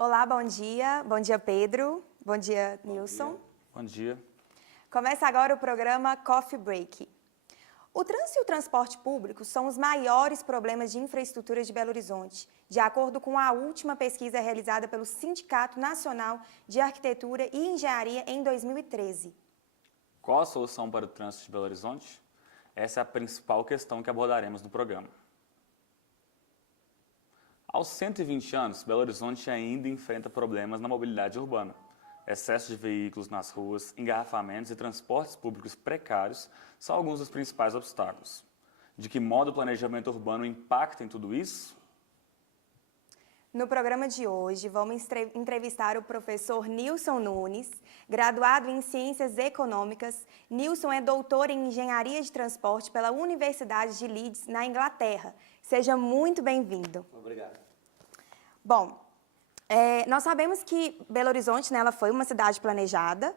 Olá, bom dia. Bom dia, Pedro. Bom dia, Nilson. Bom dia. Começa agora o programa Coffee Break. O trânsito e o transporte público são os maiores problemas de infraestrutura de Belo Horizonte, de acordo com a última pesquisa realizada pelo Sindicato Nacional de Arquitetura e Engenharia em 2013. Qual a solução para o trânsito de Belo Horizonte? Essa é a principal questão que abordaremos no programa. Aos 120 anos, Belo Horizonte ainda enfrenta problemas na mobilidade urbana. Excesso de veículos nas ruas, engarrafamentos e transportes públicos precários são alguns dos principais obstáculos. De que modo o planejamento urbano impacta em tudo isso? No programa de hoje, vamos entrevistar o professor Nilson Nunes, graduado em Ciências Econômicas. Nilson é doutor em Engenharia de Transporte pela Universidade de Leeds, na Inglaterra. Seja muito bem-vindo. Obrigado. Bom, nós sabemos que Belo Horizonte, né, ela foi uma cidade planejada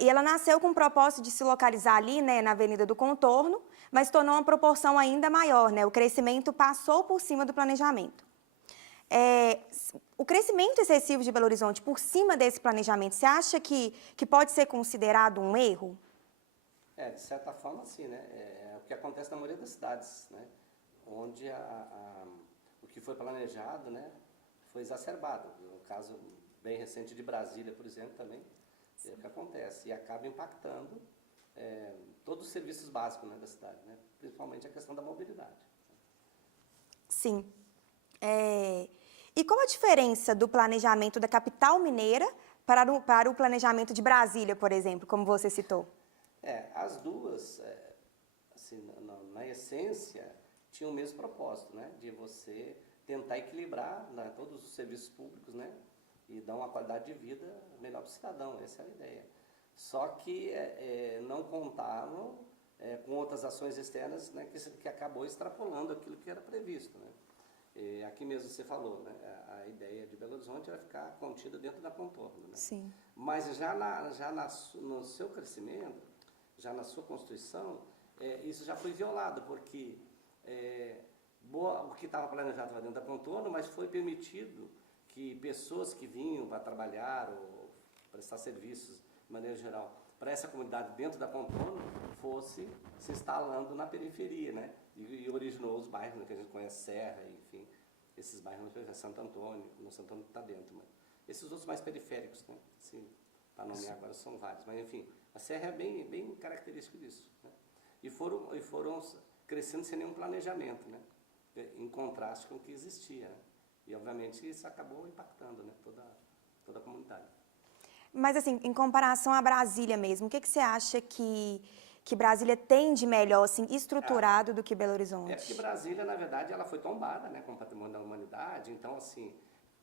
e ela nasceu com o propósito de se localizar ali, né, na Avenida do Contorno, mas tornou uma proporção ainda maior, né? O crescimento passou por cima do planejamento. O crescimento excessivo de Belo Horizonte por cima desse planejamento, você acha que pode ser considerado um erro? De certa forma, sim, né? É o que acontece na maioria das cidades, né? Onde o que foi planejado, né, foi exacerbado. No caso bem recente de Brasília, por exemplo, também, é o que acontece. E acaba impactando todos os serviços básicos, né, da cidade, né? Principalmente a questão da mobilidade. Sim. E qual a diferença do planejamento da capital mineira para o planejamento de Brasília, por exemplo, como você citou? As duas, assim, na essência, tinham o mesmo propósito, né? De você tentar equilibrar, né, todos os serviços públicos, né? E dar uma qualidade de vida melhor para o cidadão, essa é a ideia. Só que não contavam com outras ações externas, né, que acabou extrapolando aquilo que era previsto, né? Aqui mesmo você falou, né, a ideia de Belo Horizonte era ficar contida dentro da Contorno, né? Sim. Mas no seu crescimento, já na sua constituição, isso já foi violado, porque o que estava planejado lá dentro da Contorno, mas foi permitido que pessoas que vinham para trabalhar ou prestar serviços, de maneira geral, para essa comunidade dentro da Contorno, fosse se instalando na periferia, né? E originou os bairros, né, que a gente conhece, Serra, enfim, esses bairros, Santo Antônio, no Santo Antônio está dentro, mas esses outros mais periféricos, né? Assim, para nomear agora são vários, mas enfim, a Serra é bem característico disso, né? E foram crescendo sem nenhum planejamento, né? Em contraste com o que existia, né? E obviamente isso acabou impactando, né, toda a comunidade. Mas assim, em comparação a Brasília mesmo, o que você acha que Brasília tem de melhor, assim, estruturado do que Belo Horizonte? Porque Brasília, na verdade, ela foi tombada, né, como patrimônio da humanidade, então assim,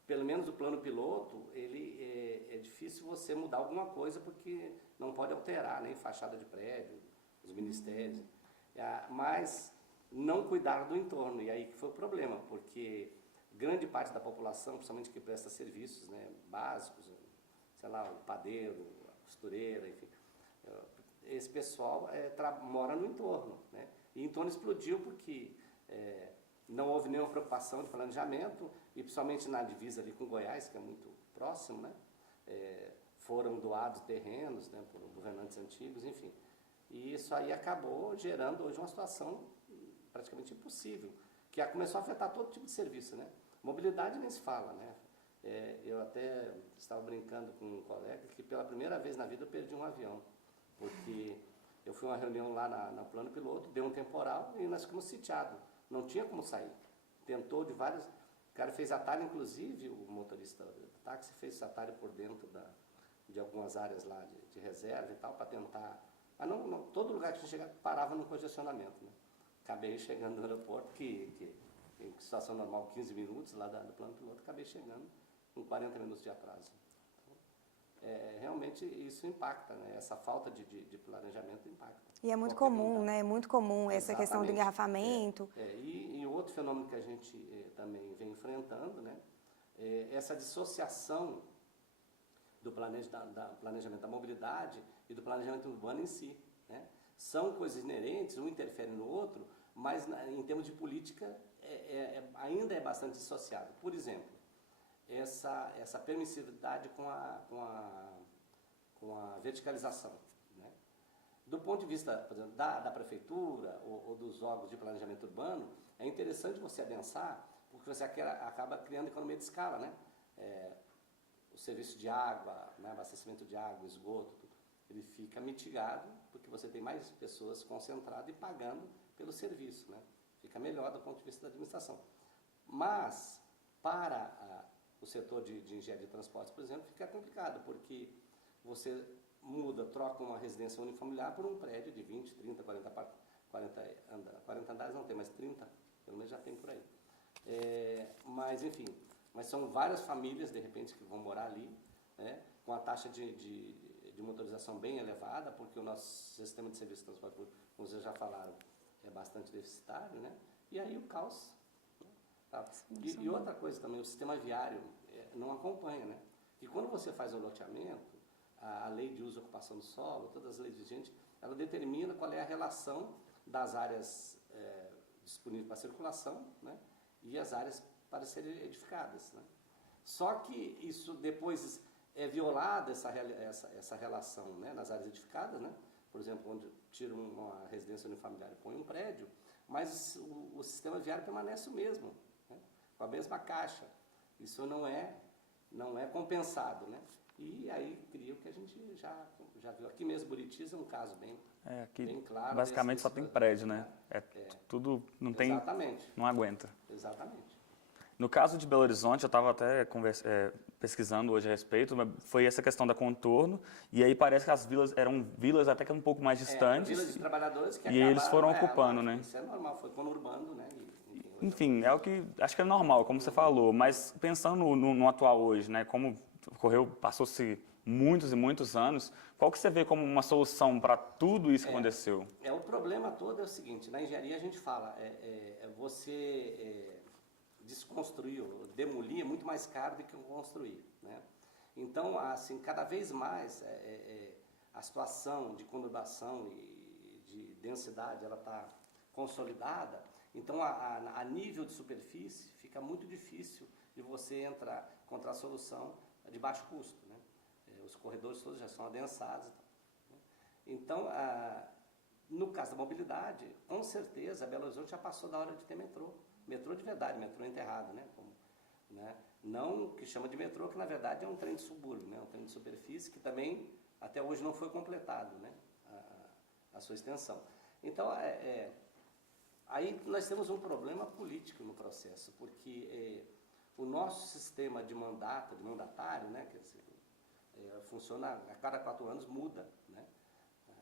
pelo menos o plano piloto, ele é difícil você mudar alguma coisa porque não pode alterar nem fachada de prédio, os ministérios, mas não cuidar do entorno, e aí que foi o problema, porque grande parte da população, principalmente que presta serviços, né, básicos, sei lá, o padeiro, a costureira, enfim, esse pessoal mora no entorno, né? E o entorno explodiu porque não houve nenhuma preocupação de planejamento, e principalmente na divisa ali com Goiás, que é muito próximo, né? Foram doados terrenos, né, por governantes antigos, enfim. E isso aí acabou gerando hoje uma situação praticamente impossível, que começou a afetar todo tipo de serviço, né? Mobilidade nem se fala, né? Eu até estava brincando com um colega que pela primeira vez na vida eu perdi um avião, porque eu fui a uma reunião lá na plano piloto, deu um temporal e nós ficamos sitiados, não tinha como sair. Tentou de vários... O cara fez atalho, inclusive o motorista do táxi fez atalho por dentro de algumas áreas lá de reserva e tal, para tentar... Mas todo lugar que a gente chegava parava no congestionamento, né? Acabei chegando no aeroporto, que em situação normal 15 minutos lá do plano piloto, acabei chegando com 40 minutos de atraso. Realmente isso impacta, né? Essa falta de planejamento impacta. E é muito comum, né? É muito comum essa questão do engarrafamento. E outro fenômeno que a gente também vem enfrentando, né? Essa dissociação do planejamento da mobilidade e do planejamento urbano em si, né? São coisas inerentes, um interfere no outro, mas em termos de política ainda é bastante dissociado. Por exemplo, essa permissividade com a verticalização. Né? Do ponto de vista, por exemplo, da prefeitura ou dos órgãos de planejamento urbano, é interessante você adensar, porque você acaba criando economia de escala, né? O serviço de água, né? Abastecimento de água, esgoto, tudo, ele fica mitigado, porque você tem mais pessoas concentradas e pagando pelo serviço, né? Fica melhor do ponto de vista da administração. Mas, para o setor de engenharia de transportes, por exemplo, fica complicado, porque você troca uma residência unifamiliar por um prédio de 20, 30, 40 andares, não tem, mas 30, pelo menos já tem por aí. Mas, enfim, mas são várias famílias, de repente, que vão morar ali, né, com a taxa de motorização bem elevada, porque o nosso sistema de serviço de transporte público, como vocês já falaram, é bastante deficitário, né? E aí o caos. Né? Tá? E outra coisa também, o sistema viário não acompanha, né? E quando você faz o loteamento, a lei de uso e ocupação do solo, todas as leis vigentes, ela determina qual é a relação das áreas disponíveis para circulação, né? E as áreas para serem edificadas, né? Só que isso depois é violada essa relação, né, nas áreas edificadas, né? Por exemplo, onde tira uma residência unifamiliar e põe um prédio, mas o sistema viário permanece o mesmo, né? Com a mesma caixa. Isso não é compensado, né? E aí cria o que a gente já viu. Aqui mesmo, Buritis é um caso bem claro. Basicamente só tem prédio, né? Tudo, não tem, exatamente. Não aguenta. Exatamente. No caso de Belo Horizonte, eu estava até pesquisando hoje a respeito, foi essa questão da contorno, e aí parece que as vilas eram vilas até que um pouco mais distantes. Vilas de trabalhadores que e eles foram ocupando, né? Isso é normal, foi conurbando, né? Enfim, é o que acho que é normal, como você falou, mas pensando no atual hoje, né? Como passou-se muitos e muitos anos, qual que você vê como uma solução para tudo isso que aconteceu? O problema todo é o seguinte, na engenharia a gente fala, você desconstruir, demolir é muito mais caro do que construir, né? Então, assim, cada vez mais a situação de conurbação e de densidade, ela está consolidada, então a nível de superfície fica muito difícil de você encontrar solução de baixo custo, né? Os corredores todos já são adensados. Né? Então, no caso da mobilidade, com certeza, Belo Horizonte já passou da hora de ter metrô. Metrô de verdade, metrô enterrado, né? Né? Não que chama de metrô, que na verdade é um trem de subúrbio, né? Um trem de superfície que também até hoje não foi completado, né? A sua extensão. Então, aí nós temos um problema político no processo, porque o nosso sistema de mandatário, né? Quer dizer, funciona a cada 4 anos, muda, né?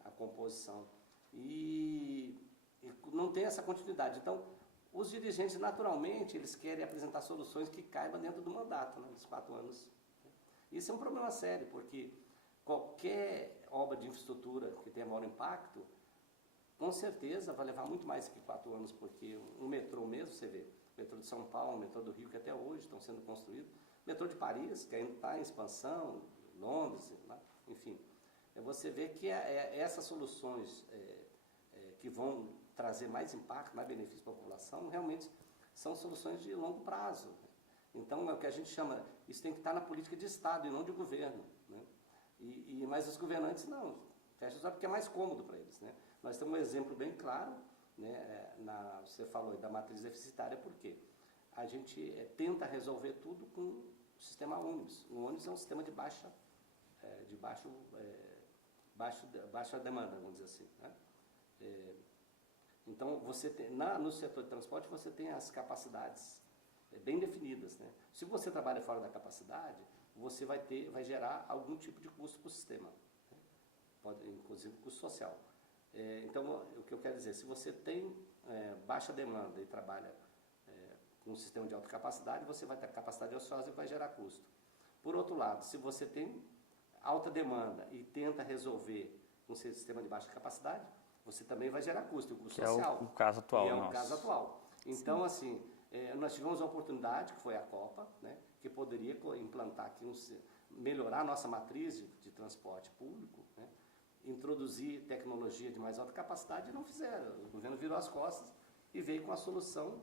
A composição. E não tem essa continuidade. Então, os dirigentes, naturalmente, eles querem apresentar soluções que caibam dentro do mandato, né, dos 4 anos. Isso é um problema sério, porque qualquer obra de infraestrutura que tenha maior impacto, com certeza vai levar muito mais que 4 anos, porque um metrô mesmo, você vê, o metrô de São Paulo, o metrô do Rio, que até hoje estão sendo construídos, o metrô de Paris, que ainda está em expansão, Londres, né, enfim. Você vê que essas soluções que vão trazer mais impacto, mais benefício para a população, realmente são soluções de longo prazo. Então, é o que a gente chama, isso tem que estar na política de Estado e não de governo. Né? Mas os governantes não, fecham os olhos porque é mais cômodo para eles. Né? Nós temos um exemplo bem claro, né? Você falou da matriz deficitária, por quê? A gente tenta resolver tudo com o sistema ônibus. O ônibus é um sistema de baixa demanda, vamos dizer assim. Né? Então, no setor de transporte, você tem as capacidades bem definidas. Né? Se você trabalha fora da capacidade, você vai gerar algum tipo de custo para o sistema, né? Pode, inclusive custo social. Então, o que eu quero dizer, se você tem baixa demanda e trabalha com um sistema de alta capacidade, você vai ter capacidade ociosa e vai gerar custo. Por outro lado, se você tem alta demanda e tenta resolver com um sistema de baixa capacidade, você também vai gerar custo, o custo social. É o caso atual. O caso atual. Então, sim, assim, nós tivemos a oportunidade, que foi a Copa, né, que poderia implantar aqui, melhorar a nossa matriz de transporte público, né, introduzir tecnologia de mais alta capacidade, e não fizeram. O governo virou as costas e veio com a solução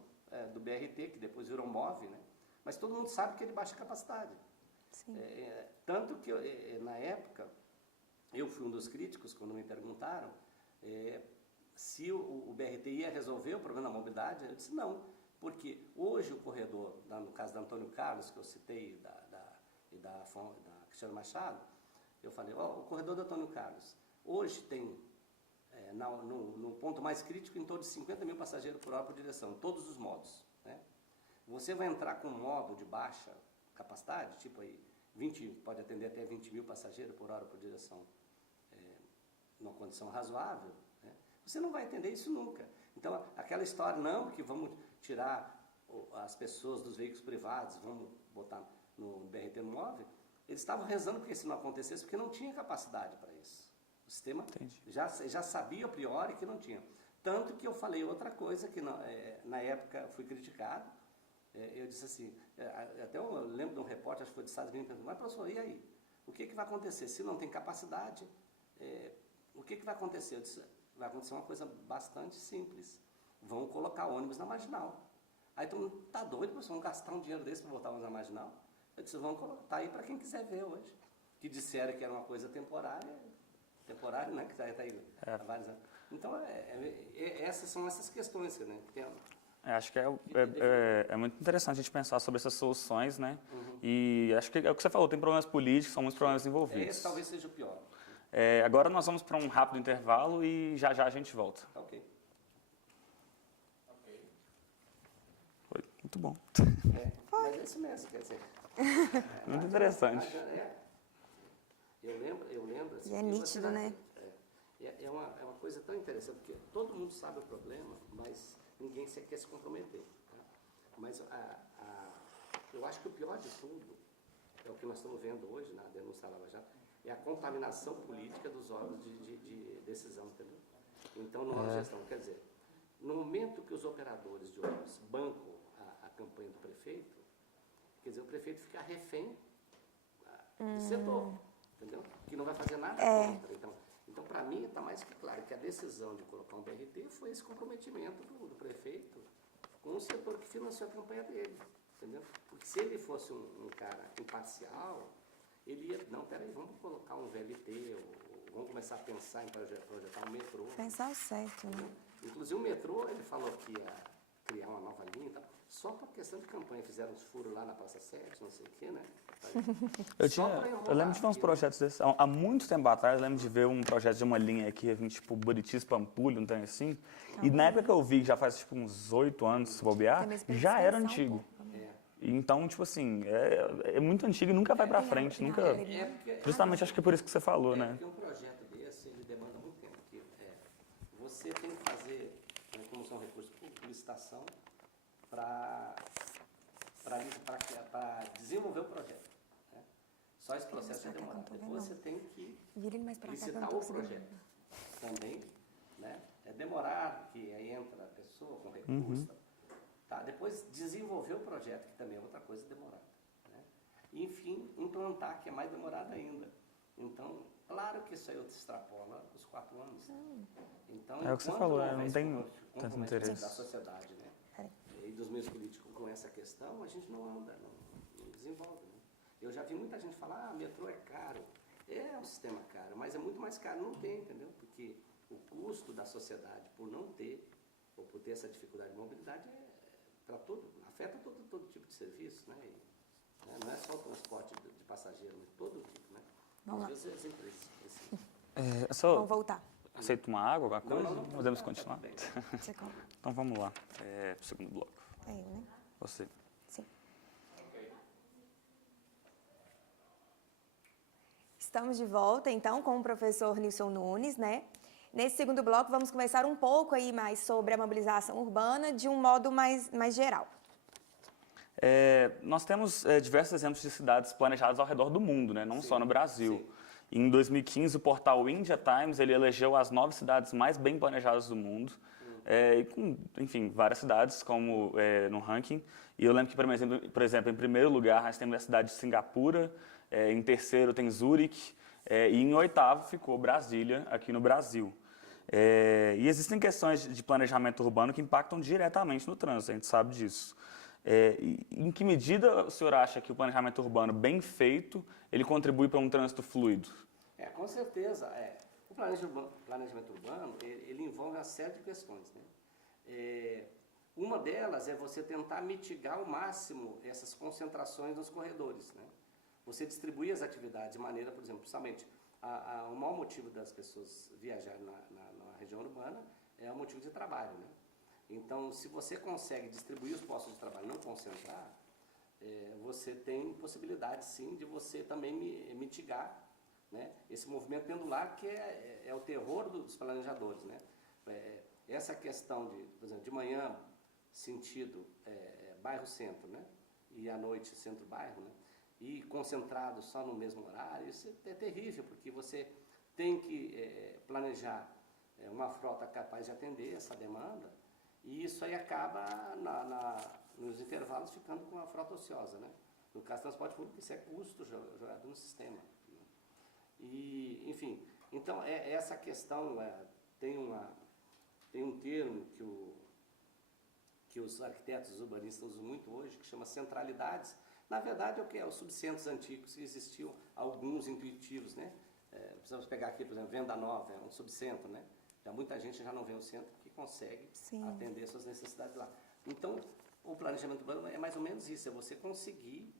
do BRT, que depois virou MOVE, né, Mas todo mundo sabe que é de baixa capacidade. Sim. Tanto que, na época, eu fui um dos críticos, quando me perguntaram se o BRT ia resolver o problema da mobilidade. Eu disse não, porque hoje o corredor, no caso da Antônio Carlos, que eu citei, e da Cristiano Machado, eu falei, o corredor do Antônio Carlos, hoje tem, no ponto mais crítico, em torno de 50 mil passageiros por hora por direção, todos os modos. Né? Você vai entrar com um modo de baixa capacidade, tipo aí, pode atender até 20 mil passageiros por hora por direção, numa condição razoável, né? Você não vai entender isso nunca. Então, aquela história, não, que vamos tirar as pessoas dos veículos privados, vamos botar no BRT móvel, eles estavam rezando porque isso não acontecesse, porque não tinha capacidade para isso. O sistema já sabia a priori que não tinha. Tanto que eu falei outra coisa, que na época fui criticado, eu disse assim, até eu lembro de um repórter, acho que foi de Estados Unidos, mas professor, e aí? O que vai acontecer? Se não tem capacidade, o que vai acontecer? Eu disse, vai acontecer uma coisa bastante simples. Vão colocar ônibus na marginal. Aí todo mundo, tá doido, professor, vão gastar um dinheiro desse para botar ônibus na marginal? Eu disse, vão colocar, tá aí para quem quiser ver hoje. Que disseram que era uma coisa temporária, né, que está aí há vários anos. Então, essas são essas questões, né, que tem. Acho que é muito interessante a gente pensar sobre essas soluções, né? E acho que é o que você falou, tem problemas políticos, são muitos problemas envolvidos. Esse talvez seja o pior. Agora nós vamos para um rápido intervalo e já a gente volta. Ok. Foi muito bom. Mas é isso mesmo, quer dizer. Muito interessante. Eu lembro assim, E é nítido, né? É uma coisa tão interessante, porque todo mundo sabe o problema, mas ninguém quer se comprometer. Tá? Mas eu acho que o pior de tudo é o que nós estamos vendo hoje na denúncia da Lava Jato, é a contaminação política dos órgãos de decisão, entendeu? Então, numa gestão, quer dizer, no momento que os operadores de ônibus bancam a campanha do prefeito, quer dizer, o prefeito fica refém do setor, entendeu? Que não vai fazer nada contra. Então, para mim, está mais que claro que a decisão de colocar um BRT foi esse comprometimento do prefeito com o setor que financiou a campanha dele, entendeu? Porque se ele fosse um cara imparcial, ele ia, não, peraí, vamos colocar um VLT, ou vamos começar a pensar em projetar um metrô. Pensar o certo, né? Inclusive o metrô, ele falou que ia criar uma nova linha e tal, só por questão de campanha, fizeram uns furos lá na Praça 7, não sei o quê, né? Eu lembro de ver uns projetos desses, há muito tempo atrás, eu lembro de ver um projeto de uma linha que ia vir, tipo, Buritis, Pampulha, um trem assim, e na época que eu vi, já faz, tipo, uns 8 anos, se bobear, já era antigo. Então, tipo assim, é muito antigo e nunca vai pra frente, nunca... Justamente acho que é por isso que você falou, né? Porque um projeto desse, ele demanda muito tempo. Porque, você tem que fazer, como são recursos públicos, licitação para desenvolver o projeto. Né? Só esse processo é demorado. Depois você tem que licitar o projeto. Também, né? É demorar, que aí entra a pessoa com recurso. Tá? Depois desenvolver o projeto, que também é outra coisa demorada. Né? E, enfim, implantar, que é mais demorado ainda. Então, claro que isso aí extrapola os 4 anos. Então, é o que você falou, não tem tanto interesse da sociedade, né? E dos meios políticos com essa questão, a gente não anda, não desenvolve. Né? Eu já vi muita gente falar, metrô é caro. É um sistema caro, mas é muito mais caro, não tem, entendeu? Porque o custo da sociedade por não ter, ou por ter essa dificuldade de mobilidade, afeta todo tipo de serviço, né? Né? Não é só o transporte de passageiro, mas todo tipo, né? Vamos Às vezes as empresas precisam. Vamos voltar. Aceita uma água, alguma coisa? Não, Podemos continuar? Você compra. Então vamos lá, pro segundo bloco. É eu, né? Você. Sim. Estamos de volta, então, com o professor Nilson Nunes, né? Nesse segundo bloco, vamos conversar um pouco aí mais sobre a mobilização urbana de um modo mais geral. Nós temos diversos exemplos de cidades planejadas ao redor do mundo, né? Não só no Brasil. Sim. Em 2015, o portal India Times ele elegeu as 9 cidades mais bem planejadas do mundo, e com, enfim, várias cidades como no ranking. E eu lembro que, por exemplo, em primeiro lugar, nós temos a cidade de Singapura, em terceiro tem Zurique, e em oitavo ficou Brasília, aqui no Brasil. E existem questões de planejamento urbano que impactam diretamente no trânsito, a gente sabe disso. Em que medida o senhor acha que o planejamento urbano bem feito, ele contribui para um trânsito fluido? Com certeza. O planejamento urbano, ele envolve uma série de questões, né? Uma delas é você tentar mitigar ao máximo essas concentrações nos corredores, né? Você distribuir as atividades de maneira, por exemplo, principalmente, o maior motivo das pessoas viajarem na região urbana é o motivo de trabalho, né? Então, se você consegue distribuir os postos de trabalho e não concentrar, você tem possibilidade, sim, de você também mitigar, né, esse movimento pendular que é o terror dos planejadores, né? Essa questão de, por exemplo, de manhã, sentido bairro-centro, né? E à noite, centro-bairro, né? E concentrado só no mesmo horário, isso é terrível, porque você tem que planejar uma frota capaz de atender essa demanda, e isso aí acaba nos intervalos ficando com a frota ociosa, né? No caso do transporte público, isso é custo jogado no sistema, né? E, enfim, então essa questão tem um termo que os arquitetos urbanistas usam muito hoje, que chama centralidades. Na verdade, é o que é os subcentros antigos, que existiam alguns intuitivos, né? Precisamos pegar aqui, por exemplo, Venda Nova, é um subcentro, né? Muita gente já não vê o centro que consegue atender suas necessidades lá. Então, o planejamento urbano é mais ou menos isso, é você conseguir